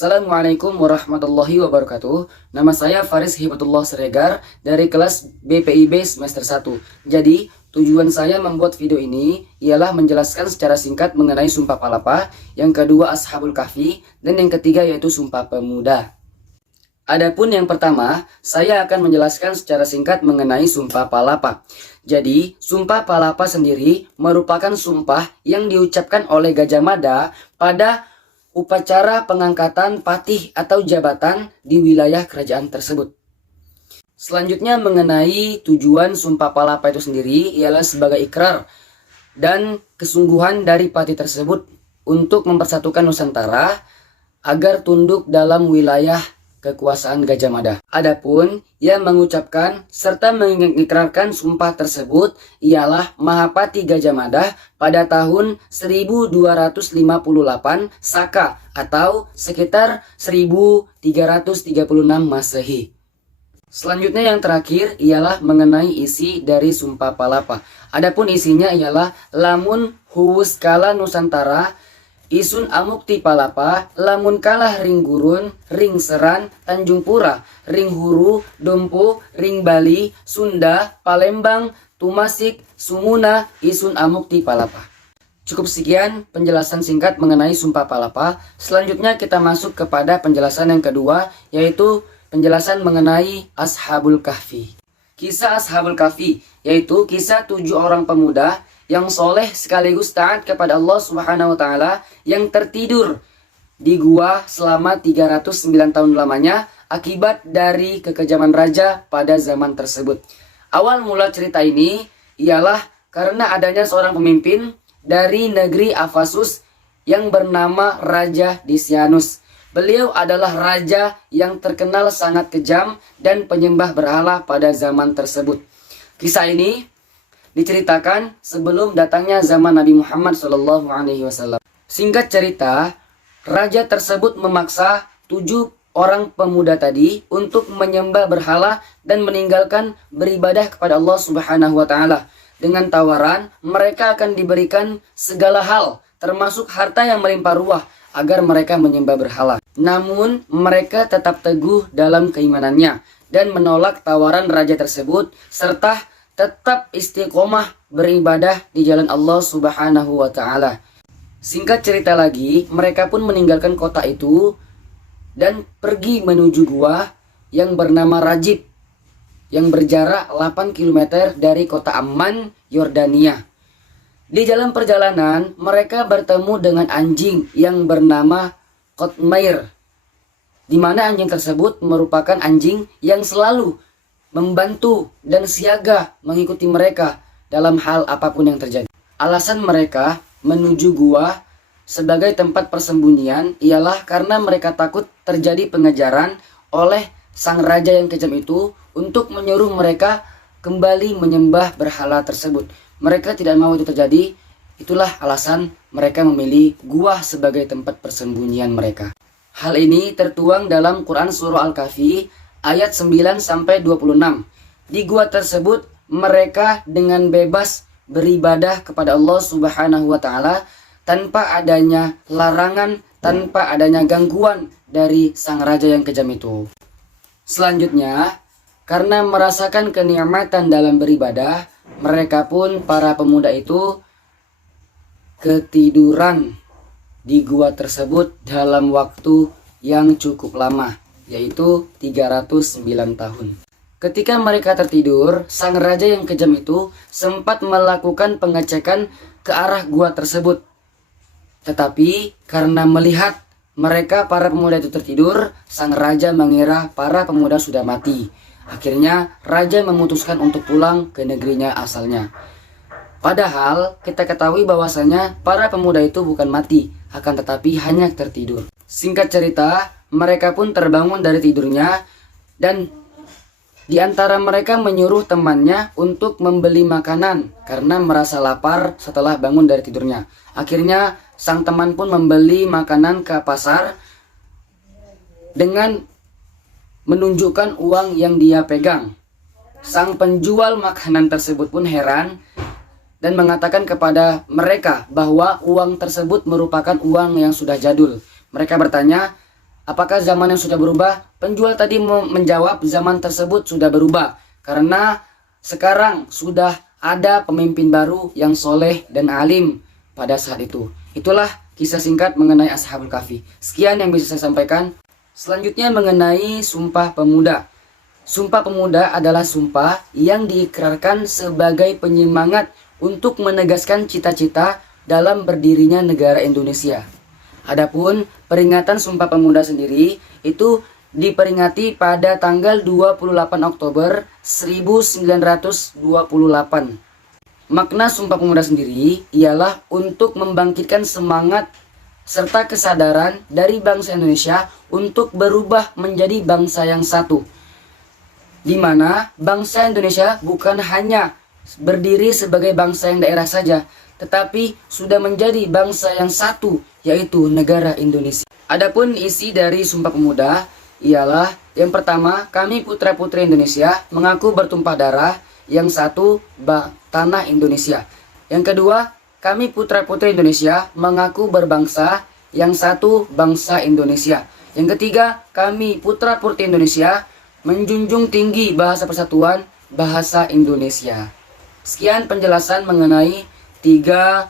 Assalamualaikum warahmatullahi wabarakatuh. Nama saya Faris Hibatullah Siregar dari kelas BPIB semester 1. Jadi, tujuan saya membuat video ini ialah menjelaskan secara singkat mengenai Sumpah Palapa, yang kedua Ashabul Kahfi, dan yang ketiga yaitu Sumpah Pemuda. Adapun yang pertama, saya akan menjelaskan secara singkat mengenai Sumpah Palapa. Jadi, Sumpah Palapa sendiri merupakan sumpah yang diucapkan oleh Gajah Mada pada upacara pengangkatan patih atau jabatan di wilayah kerajaan tersebut. Selanjutnya mengenai tujuan Sumpah Palapa itu sendiri ialah sebagai ikrar dan kesungguhan dari patih tersebut untuk mempersatukan Nusantara agar tunduk dalam wilayah kekuasaan Gajah Mada. Adapun yang mengucapkan serta mengikrarkan sumpah tersebut ialah Mahapati Gajah Mada pada tahun 1258 Saka atau sekitar 1336 Masehi. Selanjutnya yang terakhir ialah mengenai isi dari Sumpah Palapa. Adapun isinya ialah lamun huwus kala Nusantara isun amukti palapa, lamun kalah ring gurun, ring seran, Tanjung Pura, ring huru, dompo, ring Bali, Sunda, Palembang, Tumasik, Sumuna, isun amukti palapa. Cukup sekian penjelasan singkat mengenai Sumpah Palapa. Selanjutnya kita masuk kepada penjelasan yang kedua, yaitu penjelasan mengenai Ashabul Kahfi. Kisah Ashabul Kahfi, yaitu kisah 7 orang pemuda yang soleh sekaligus taat kepada Allah Subhanahu wa Ta'ala yang tertidur di gua selama 309 tahun lamanya akibat dari kekejaman raja pada zaman tersebut. Awal mula cerita ini ialah karena adanya seorang pemimpin dari negeri Afasus yang bernama Raja Disianus. Beliau adalah raja yang terkenal sangat kejam dan penyembah berhala pada zaman tersebut. Kisah ini diceritakan sebelum datangnya zaman Nabi Muhammad SAW. Singkat cerita, raja tersebut memaksa 7 orang pemuda tadi untuk menyembah berhala dan meninggalkan beribadah kepada Allah Subhanahu wa Ta'ala. Dengan tawaran, mereka akan diberikan segala hal, termasuk harta yang melimpah ruah, agar mereka menyembah berhala. Namun, mereka tetap teguh dalam keimanannya dan menolak tawaran raja tersebut, serta tetap istiqomah beribadah di jalan Allah Subhanahu wa Ta'ala. Singkat cerita lagi, mereka pun meninggalkan kota itu dan pergi menuju gua yang bernama Rajib yang berjarak 8 km dari kota Amman, Yordania. Di dalam perjalanan, mereka bertemu dengan anjing yang bernama Qutmair, di mana anjing tersebut merupakan anjing yang selalu membantu dan siaga mengikuti mereka dalam hal apapun yang terjadi. Alasan mereka menuju gua sebagai tempat persembunyian ialah karena mereka takut terjadi pengejaran oleh sang raja yang kejam itu untuk menyuruh mereka kembali menyembah berhala tersebut. Mereka tidak mau itu terjadi. Itulah alasan mereka memilih gua sebagai tempat persembunyian mereka. Hal ini tertuang dalam Quran Surah Al-Kahfi ayat 9-26. Di gua tersebut mereka dengan bebas beribadah kepada Allah Subhanahu wa Ta'ala tanpa adanya larangan, tanpa adanya gangguan dari sang raja yang kejam itu. Selanjutnya, karena merasakan kenikmatan dalam beribadah, mereka pun para pemuda itu ketiduran di gua tersebut dalam waktu yang cukup lama, yaitu 309 tahun. Ketika mereka tertidur, sang raja yang kejam itu sempat melakukan pengecekan ke arah gua tersebut. Tetapi karena melihat mereka para pemuda itu tertidur, sang raja mengira para pemuda sudah mati. Akhirnya raja memutuskan untuk pulang ke negerinya asalnya. Padahal kita ketahui bahwasanya para pemuda itu bukan mati, akan tetapi hanya tertidur. Singkat cerita, mereka pun terbangun dari tidurnya dan di antara mereka menyuruh temannya untuk membeli makanan karena merasa lapar setelah bangun dari tidurnya. Akhirnya sang teman pun membeli makanan ke pasar dengan menunjukkan uang yang dia pegang. Sang penjual makanan tersebut pun heran dan mengatakan kepada mereka bahwa uang tersebut merupakan uang yang sudah jadul. Mereka bertanya, Apakah zaman yang sudah berubah? Penjual tadi menjawab zaman tersebut sudah berubah. Karena sekarang sudah ada pemimpin baru yang soleh dan alim pada saat itu. Itulah kisah singkat mengenai Ashabul Kahfi. Sekian yang bisa saya sampaikan. Selanjutnya mengenai Sumpah Pemuda. Sumpah Pemuda adalah sumpah yang diikrarkan sebagai penyemangat untuk menegaskan cita-cita dalam berdirinya negara Indonesia. Adapun peringatan Sumpah Pemuda sendiri itu diperingati pada tanggal 28 Oktober 1928. Makna Sumpah Pemuda sendiri ialah untuk membangkitkan semangat serta kesadaran dari bangsa Indonesia untuk berubah menjadi bangsa yang satu. Di mana bangsa Indonesia bukan hanya berdiri sebagai bangsa yang daerah saja, tetapi sudah menjadi bangsa yang satu, yaitu negara Indonesia. Adapun isi dari Sumpah Pemuda ialah yang pertama, kami putra-putri Indonesia mengaku bertumpah darah, yang satu tanah Indonesia. Yang kedua, kami putra-putri Indonesia mengaku berbangsa, yang satu bangsa Indonesia. Yang ketiga, kami putra-putri Indonesia menjunjung tinggi bahasa persatuan, bahasa Indonesia. Sekian penjelasan mengenai 3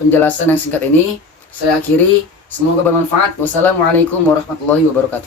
penjelasan yang singkat ini. Saya akhiri, semoga bermanfaat. Wassalamualaikum warahmatullahi wabarakatuh.